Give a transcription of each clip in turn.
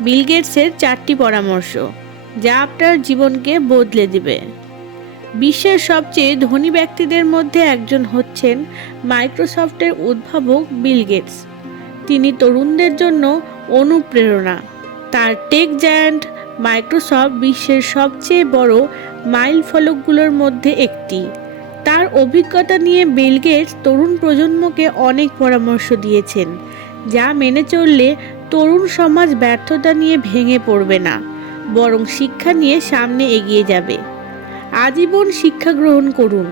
বিল গেটসের চারটি পরামর্শ, যা আপনার জীবনকে বদলে দিবে। বিশ্বের সবচেয়ে ধনী ব্যক্তিদের মধ্যে একজন হচ্ছেন মাইক্রোসফটের উদ্ভাবক বিল গেটস। তিনি তরুণদের জন্য অনুপ্রেরণা। তার টেক জায়ান্ট মাইক্রোসফট বিশ্বের সবচেয়ে বড় মাইল ফলকগুলোর মধ্যে একটি। তার অভিজ্ঞতা নিয়ে বিল গেটস তরুণ প্রজন্মকে অনেক পরামর্শ দিয়েছেন, যা মেনে চললে তরুণ সমাজ ব্যর্থতা নিয়ে ভেঙে পড়বে না, বরং শিক্ষা নিয়ে সামনে এগিয়ে যাবে। আজীবন শিক্ষা গ্রহণ করুন।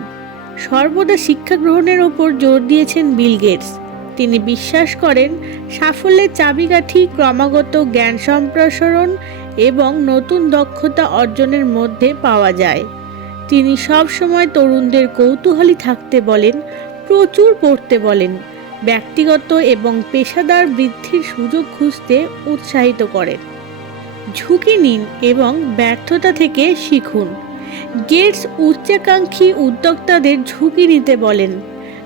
সর্বদা শিক্ষা গ্রহণের ওপর জোর দিয়েছেন বিল গেটস। তিনি বিশ্বাস করেন, সাফল্যের চাবিকাঠি, ক্রমাগত জ্ঞান সম্প্রসারণ এবং নতুন দক্ষতা অর্জনের মধ্যে পাওয়া যায়। তিনি সব সময় তরুণদের কৌতূহলী থাকতে বলেন, প্রচুর পড়তে বলেন। ব্যক্তিগত এবং পেশাদার বৃদ্ধির সুযোগ খুঁজতে উৎসাহিত করেন ঝুঁকি নিন এবং ব্যর্থতা থেকে শিখুন। গেটস উচ্চাকাঙ্ক্ষী উদ্যোক্তাদের ঝুঁকি নিতে বলেন।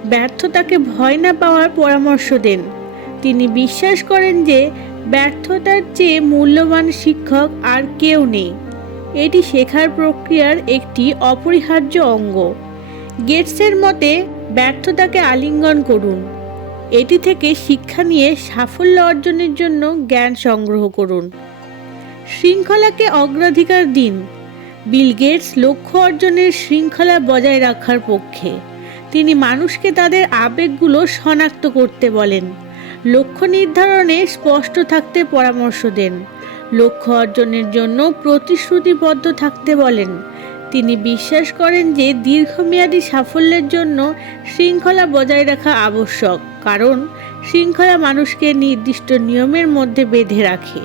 ব্যর্থতাকে ভয় না পাওয়ার পরামর্শ দেন। তিনি বিশ্বাস করেন যে ব্যর্থতার চেয়ে মূল্যবান শিক্ষক আর কেউ নেই। এটি শেখার প্রক্রিয়ার একটি অপরিহার্য অঙ্গ। গেটসের মতে, ব্যর্থতাকে আলিঙ্গন করুন। এটি থেকে শিক্ষা নিয়ে সাফল্য অর্জনের জন্য জ্ঞান সংগ্রহ করুন। শৃঙ্খলাকে অগ্রাধিকার দিন। বিল গেটস লক্ষ্য অর্জনের শৃঙ্খলা বজায় রাখার পক্ষে। তিনি মানুষকে তাদের আবেগগুলো শনাক্ত করতে বলেন। লক্ষ্য নির্ধারণে স্পষ্ট থাকতে পরামর্শ দেন। লক্ষ্য অর্জনের জন্য প্রতিশ্রুতিবদ্ধ থাকতে বলেন। তিনি বিশ্বাস করেন যে দীর্ঘমেয়াদী সাফল্যের জন্য শৃঙ্খলা বজায় রাখা আবশ্যক। কারণ শৃঙ্খলা মানুষকে নির্দিষ্ট নিয়মের মধ্যে বেঁধে রাখে।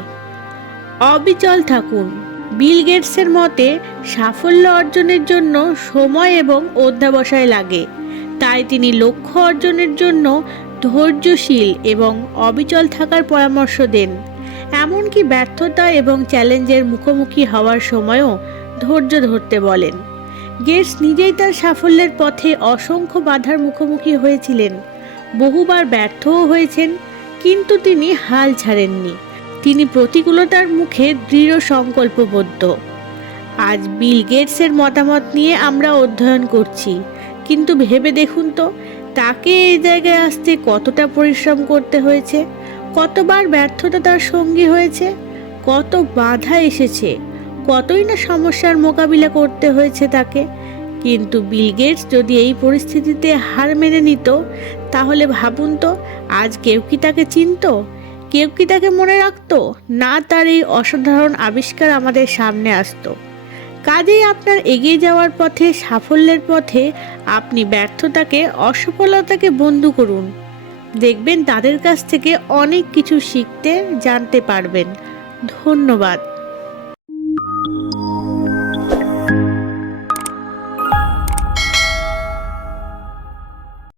অবিচল থাকুন। বিল গেটসের মতে, সাফল্য অর্জনের জন্য সময় এবং অধ্যাবসায় লাগে। তাই তিনি লক্ষ্য অর্জনের জন্য ধৈর্যশীল এবং অবিচল থাকার পরামর্শ দেন। এমনকি ব্যর্থতা এবং চ্যালেঞ্জের মুখোমুখি হওয়ার সময়ও ধৈর্য ধরতে বলেন। গেটস নিজেই তার সাফল্যের পথে অসংখ্য বাধার মুখোমুখি হয়েছিলেন। বহুবার ব্যর্থও হয়েছেন, কিন্তু তিনি হাল ছাড়েননি। তিনি প্রতিকূলতার মুখে দৃঢ় সংকল্পবদ্ধ। আজ বিল গেটসের মতামত নিয়ে আমরা অধ্যয়ন করছি, কিন্তু ভেবে দেখুন তো, তাকে এই জায়গায় আসতে কতটা পরিশ্রম করতে হয়েছে, কতবার ব্যর্থতা তার সঙ্গী হয়েছে, কত বাধা এসেছে, কতই না সমস্যার মোকাবিলা করতে হয়েছে তাকে কিন্তু বিল গেটস যদি এই পরিস্থিতিতে হার মেনে নিত, তাহলে ভাবুন তো, আজ কেউ কি তাকে চিনতো? কেউ কি তাকে মনে রাখতো? না তার এই অসাধারণ আবিষ্কার আমাদের সামনে আসতো। কাজেই আপনার এগিয়ে যাওয়ার পথে, সাফল্যের পথে আপনি ব্যর্থতাকে, অসফলতাকে বন্ধু করুন। দেখবেন তাদের কাছ থেকে অনেক কিছু শিখতে, জানতে পারবেন। ধন্যবাদ।